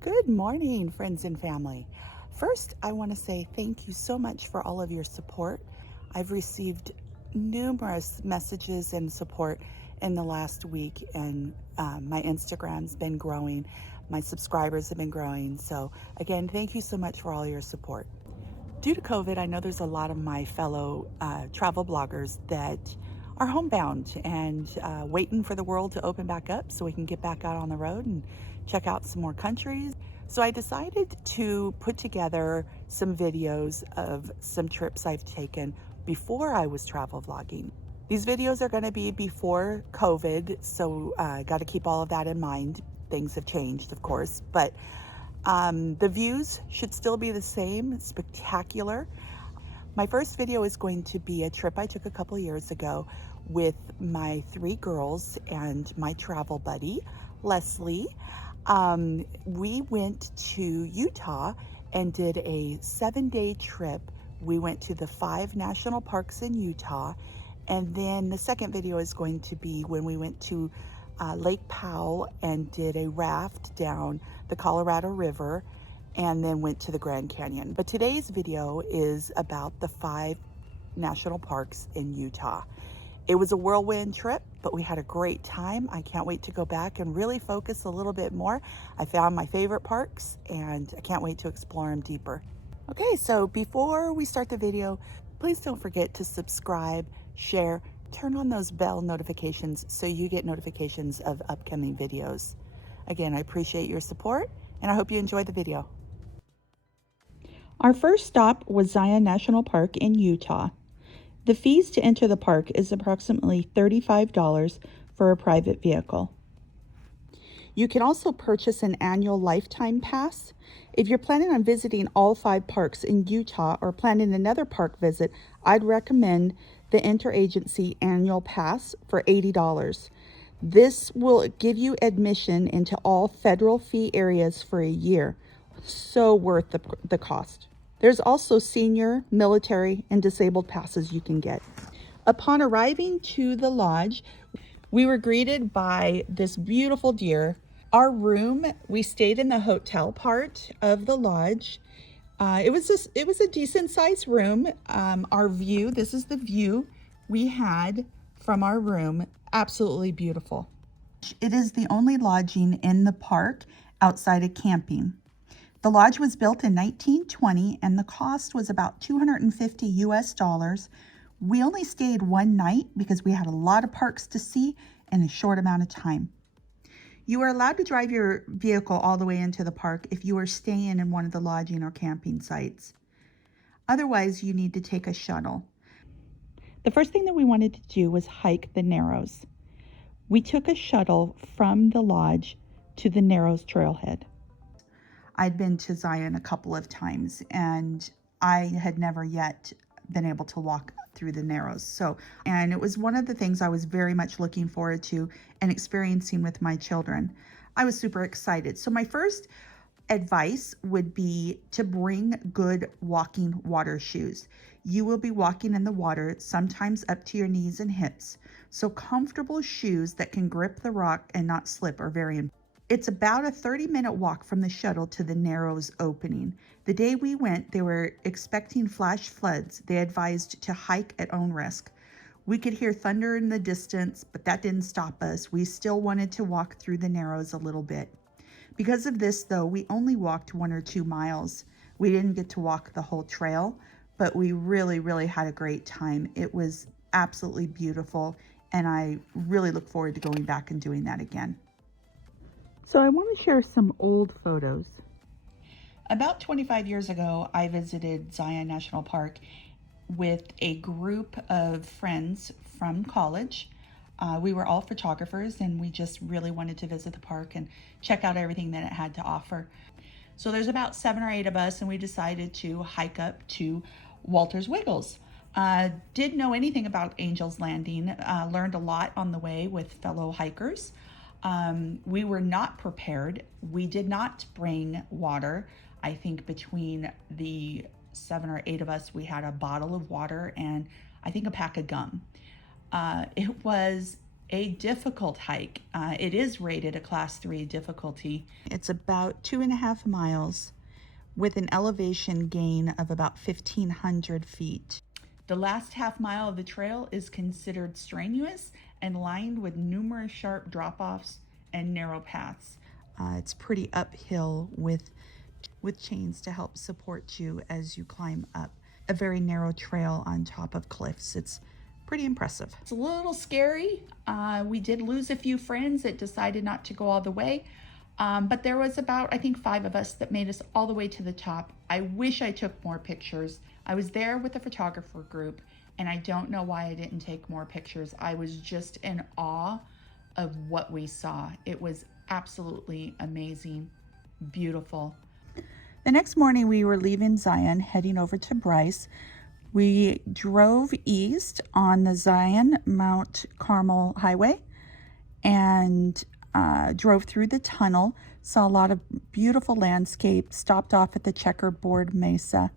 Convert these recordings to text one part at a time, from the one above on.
Good morning, friends and family. First, I want to say thank you so much for all of your support. I've received numerous messages and support in the last week, and my Instagram's been growing. My subscribers have been growing. So, again, thank you so much for all your support. Due to COVID, I know there's a lot of my fellow travel bloggers that are homebound and waiting for the world to open back up so we can get back out on the road and check out some more countries. So I decided to put together some videos of some trips I've taken before I was travel vlogging. These videos are going to be before COVID, so got to keep all of that in mind. Things have changed, of course, but the views should still be the same, spectacular. My first video is going to be a trip I took a couple years ago with my three girls and my travel buddy, Leslie. We went to Utah and did a 7-day trip. We went to the 5 national parks in Utah. And then the second video is going to be when we went to Lake Powell and did a raft down the Colorado River and then went to the Grand Canyon. But today's video is about the 5 national parks in Utah. It was a whirlwind trip, but we had a great time. I can't wait to go back and really focus a little bit more. I found my favorite parks and I can't wait to explore them deeper. Okay, so before we start the video, please don't forget to subscribe, share, turn on those bell notifications so you get notifications of upcoming videos. Again, I appreciate your support and I hope you enjoy the video. Our first stop was Zion National Park in Utah. The fees to enter the park is approximately $35 for a private vehicle. You can also purchase an annual lifetime pass. If you're planning on visiting all 5 parks in Utah or planning another park visit, I'd recommend the interagency annual pass for $80. This will give you admission into all federal fee areas for a year. So worth the cost. There's also senior, military, and disabled passes you can get. Upon arriving to the lodge, we were greeted by this beautiful deer. Our room, we stayed in the hotel part of the lodge. It was a decent sized room. Our view, this is the view we had from our room. Absolutely beautiful. It is the only lodging in the park outside of camping. The lodge was built in 1920 and the cost was about $250 US. We only stayed one night because we had a lot of parks to see in a short amount of time. You are allowed to drive your vehicle all the way into the park if you are staying in one of the lodging or camping sites. Otherwise, you need to take a shuttle. The first thing that we wanted to do was hike the Narrows. We took a shuttle from the lodge to the Narrows trailhead. I'd been to Zion a couple of times and I had never yet been able to walk through the Narrows. And it was one of the things I was very much looking forward to and experiencing with my children. I was super excited. So my first advice would be to bring good walking water shoes. You will be walking in the water, sometimes up to your knees and hips. So comfortable shoes that can grip the rock and not slip are very important. It's about a 30-minute walk from the shuttle to the Narrows opening. The day we went, they were expecting flash floods. They advised to hike at own risk. We could hear thunder in the distance, but that didn't stop us. We still wanted to walk through the Narrows a little bit. Because of this, though, we only walked 1 or 2 miles. We didn't get to walk the whole trail, but we really had a great time. It was absolutely beautiful, and I really look forward to going back and doing that again. So I want to share some old photos. About 25 years ago, I visited Zion National Park with a group of friends from college. We were all photographers and we just really wanted to visit the park and check out everything that it had to offer. So there's about 7 or 8 of us and we decided to hike up to Walter's Wiggles. Didn't know anything about Angel's Landing, learned a lot on the way with fellow hikers. We were not prepared. We did not bring water. I think between the 7 or 8 of us, we had a bottle of water and I think a pack of gum. It was a difficult hike. It is rated a class 3 difficulty. It's about 2.5 miles with an elevation gain of about 1,500 feet. The last half mile of the trail is considered strenuous and lined with numerous sharp drop-offs and narrow paths. It's pretty uphill with chains to help support you as you climb up a very narrow trail on top of cliffs. It's pretty impressive. It's a little scary. We did lose a few friends that decided not to go all the way. But there was about, I think, 5 of us that made us all the way to the top. I wish I took more pictures. I was there with a photographer group, and I don't know why I didn't take more pictures. I was just in awe of what we saw. It was absolutely amazing, beautiful. The next morning we were leaving Zion, heading over to Bryce. We drove east on the Zion Mount Carmel Highway and drove through the tunnel, saw a lot of beautiful landscape, stopped off at the checkerboard mesa.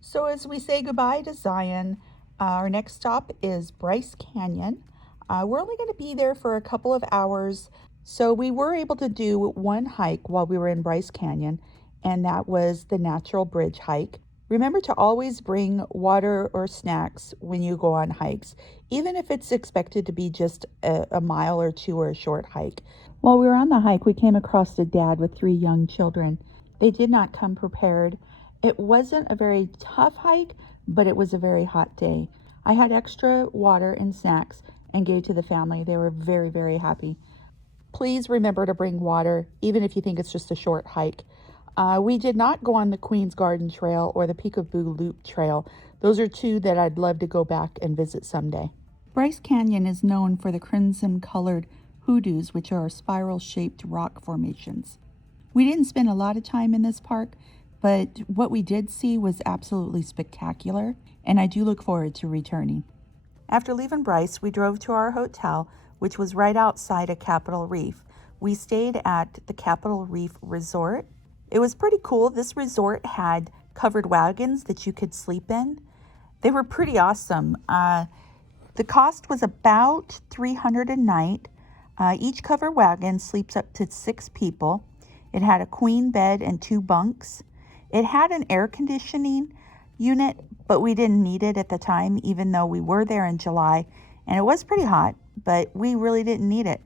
So as we say goodbye to Zion, our next stop is Bryce Canyon. We're only going to be there for a couple of hours, so we were able to do one hike while we were in Bryce Canyon, and that was the Natural Bridge hike. Remember to always bring water or snacks when you go on hikes, even if it's expected to be just a mile or two or a short hike. While we were on the hike, we came across a dad with 3 young children. They did not come prepared. It wasn't a very tough hike, but it was a very hot day. I had extra water and snacks and gave to the family. They were very, very happy. Please remember to bring water, even if you think it's just a short hike. We did not go on the Queen's Garden Trail or the Peekaboo Loop Trail. Those are 2 that I'd love to go back and visit someday. Bryce Canyon is known for the crimson-colored hoodoos, which are spiral-shaped rock formations. We didn't spend a lot of time in this park, but what we did see was absolutely spectacular, and I do look forward to returning. After leaving Bryce, we drove to our hotel, which was right outside of Capitol Reef. We stayed at the Capitol Reef Resort. It was pretty cool. This resort had covered wagons that you could sleep in. They were pretty awesome. The cost was about $300 a night. Each covered wagon sleeps up to 6 people. It had a queen bed and 2 bunks. It had an air conditioning unit, but we didn't need it at the time, even though we were there in July, and it was pretty hot, but we really didn't need it.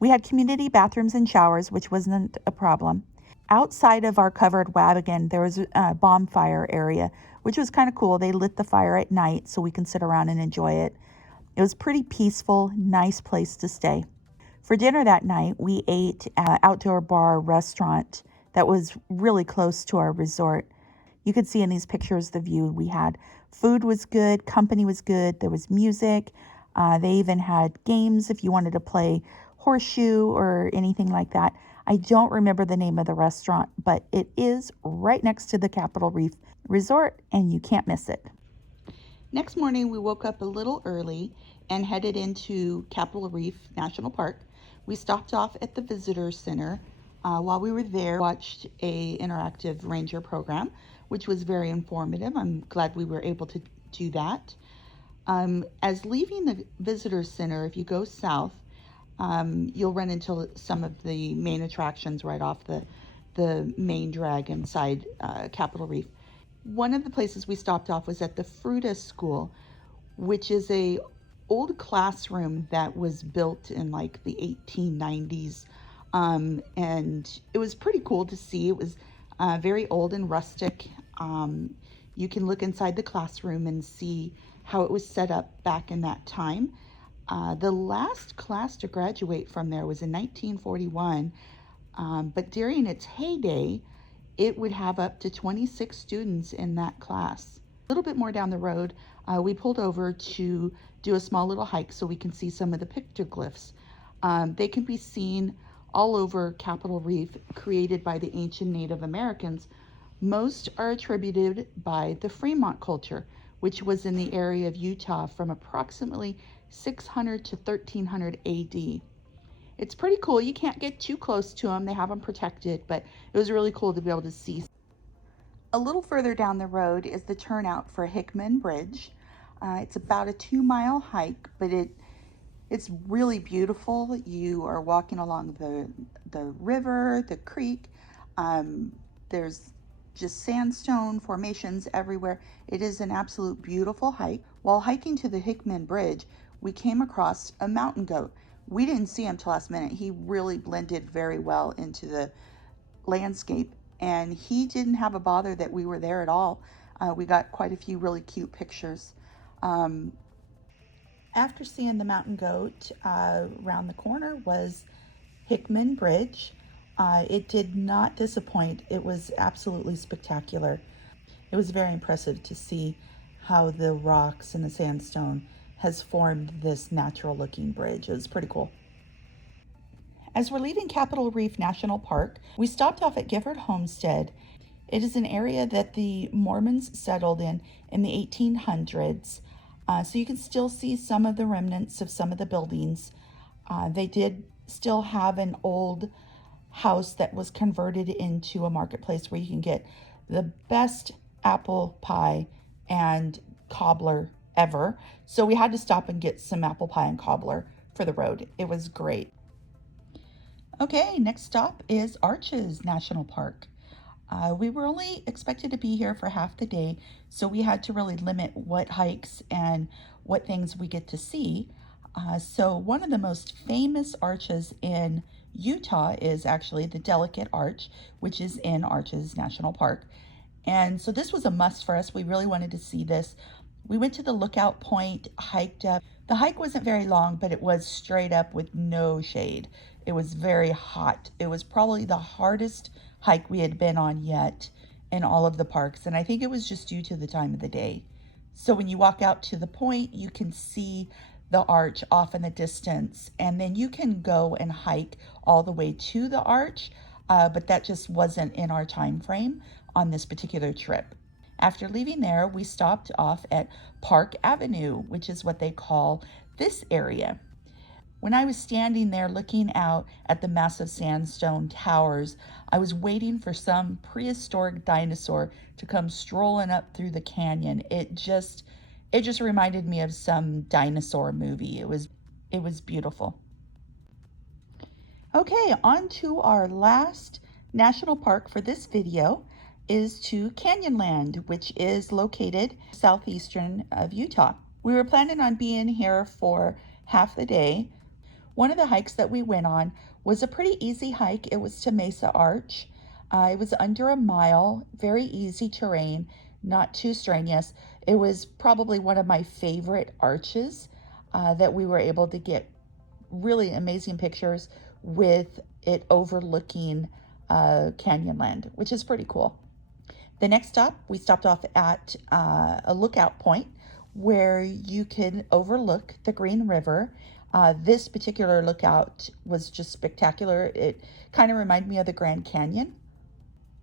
We had community bathrooms and showers, which wasn't a problem. Outside of our covered wagon, there was a bonfire area, which was kind of cool. They lit the fire at night so we can sit around and enjoy it. It was pretty peaceful, nice place to stay. For dinner that night, we ate at an outdoor bar restaurant that was really close to our resort. You could see in these pictures the view we had. Food was good, company was good, there was music. They even had games if you wanted to play horseshoe or anything like that. I don't remember the name of the restaurant, but it is right next to the Capitol Reef Resort, and you can't miss it. Next morning, we woke up a little early and headed into Capitol Reef National Park. We stopped off at the Visitor Center. While we were there, watched a interactive ranger program, which was very informative. I'm glad we were able to do that. As leaving the Visitor Center, if you go south, you'll run into some of the main attractions right off the main drag inside Capitol Reef. One of the places we stopped off was at the Fruita School, which is a old classroom that was built in like the 1890s. And it was pretty cool to see. It was very old and rustic. You can look inside the classroom and see how it was set up back in that time. The last class to graduate from there was in 1941, but during its heyday, it would have up to 26 students in that class. A little bit more down the road, we pulled over to do a small little hike so we can see some of the pictoglyphs. They can be seen all over Capitol Reef, created by the ancient Native Americans. Most are attributed by the Fremont culture, which was in the area of Utah from approximately 600 to 1300 AD. It's pretty cool. You can't get too close to them. They have them protected, but it was really cool to be able to see. A little further down the road is the turnout for Hickman Bridge. It's about a 2-mile hike, but it's It's really beautiful. You are walking along the river, the creek. There's just sandstone formations everywhere. It is an absolute beautiful hike. While hiking to the Hickman Bridge, we came across a mountain goat. We didn't see him till last minute. He really blended very well into the landscape, and he didn't have a bother that we were there at all. We got quite a few really cute pictures. After seeing the mountain goat, around the corner was Hickman Bridge. It did not disappoint. It was absolutely spectacular. It was very impressive to see how the rocks and the sandstone has formed this natural looking bridge. It was pretty cool. As we're leaving Capitol Reef National Park, we stopped off at Gifford Homestead. It is an area that the Mormons settled in the 1800s. So you can still see some of the remnants of some of the buildings. They did still have an old house that was converted into a marketplace where you can get the best apple pie and cobbler ever. So we had to stop and get some apple pie and cobbler for the road. It was great. Okay, next stop is Arches National Park. We were only expected to be here for half the day, so we had to really limit what hikes and what things we get to see. So one of the most famous arches in Utah is actually the Delicate Arch, which is in Arches National Park. And so this was a must for us. We really wanted to see this. We went to the lookout point, hiked up. The hike wasn't very long, but it was straight up with no shade. It was very hot. It was probably the hardest hike we had been on yet in all of the parks. And I think it was just due to the time of the day. So when you walk out to the point, you can see the arch off in the distance. And then you can go and hike all the way to the arch. But that just wasn't in our time frame on this particular trip. After leaving there, we stopped off at Park Avenue, which is what they call this area. When I was standing there looking out at the massive sandstone towers, I was waiting for some prehistoric dinosaur to come strolling up through the canyon. It just reminded me of some dinosaur movie. It was beautiful. Okay, on to our last national park for this video is to Canyonland, which is located southeastern of Utah. We were planning on being here for half the day. One of the hikes that we went on was a pretty easy hike. It was to Mesa Arch. It was under a mile, very easy terrain, not too strenuous. It was probably one of my favorite arches that we were able to get really amazing pictures with it overlooking Canyonland, which is pretty cool. The next stop, we stopped off at a lookout point where you can overlook the Green River. This particular lookout was just spectacular. It kind of reminded me of the Grand Canyon.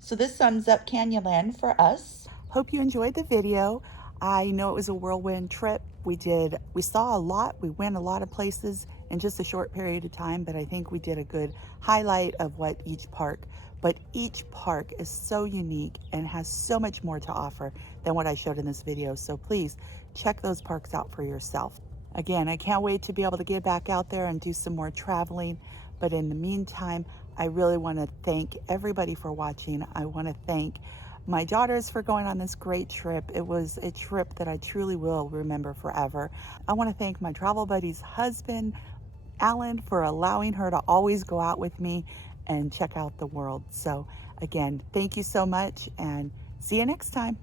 So this sums up Canyonland for us. Hope you enjoyed the video. I know it was a whirlwind trip. We saw a lot. We went a lot of places in just a short period of time, but I think we did a good highlight of what each park. But each park is so unique and has so much more to offer than what I showed in this video. So please check those parks out for yourself. Again, I can't wait to be able to get back out there and do some more traveling. But in the meantime, I really want to thank everybody for watching. I want to thank my daughters for going on this great trip. It was a trip that I truly will remember forever. I want to thank my travel buddy's husband, Alan, for allowing her to always go out with me and check out the world. So again, thank you so much and see you next time.